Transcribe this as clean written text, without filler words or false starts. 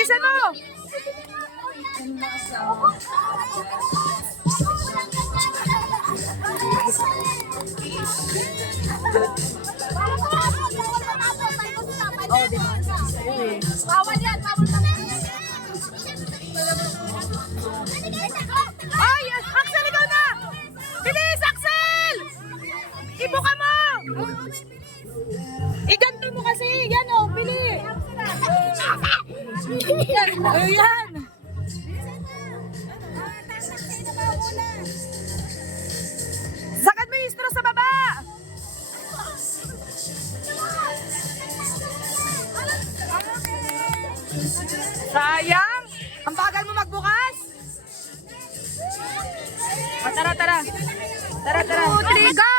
Bilisan mo! Oh, di ba? Bawal yan, bawal kami. Ay, Axel, ikaw na! Bilis, Axel! Ibuka mo! Iganto mo kasi, yan o, bilis! Ayan! Sakad mo yung straw sa baba! Sayang! Ang bagal mo magbukas! Tara, tara! Tara, tara! 2, 3, go!